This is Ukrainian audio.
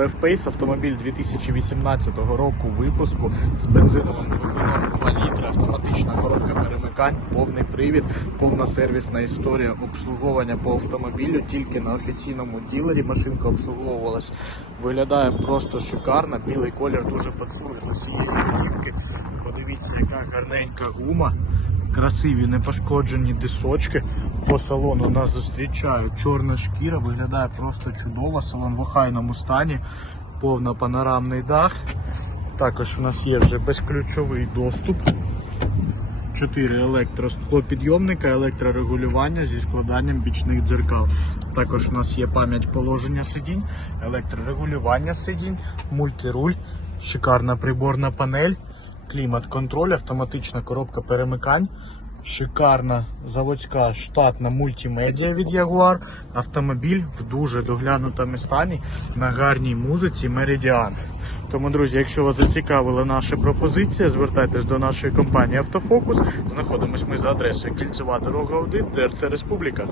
F-Pace автомобіль 2018 року випуску з бензиновим двигуном 2 літри, автоматична коробка перемикань, повний привід, повна сервісна історія обслуговування по автомобілю. Тільки на офіційному ділері машинка обслуговувалась. Виглядає просто шикарно. Білий колір дуже до цієї автівки. Подивіться, яка гарненька гума. Красиві непошкоджені дисочки. По салону нас зустрічають. Чорна шкіра виглядає просто чудово. Салон в охайному стані, повно панорамний дах. Також у нас є вже безключовий доступ. 4 електросклопідйомника, електрорегулювання зі складанням бічних дзеркал. Також у нас є пам'ять положення сидінь, електрорегулювання сидінь, мультируль, шикарна приборна панель, клімат-контроль, автоматична коробка перемикань, шикарна заводська штатна мультимедіа від Jaguar, автомобіль в дуже доглянутому стані на гарній музиці Meridian. Тому, друзі, якщо вас зацікавила наша пропозиція, звертайтесь до нашої компанії Автофокус. Знаходимось ми за адресою Кільцева дорога 1, ДРЦ Республіка.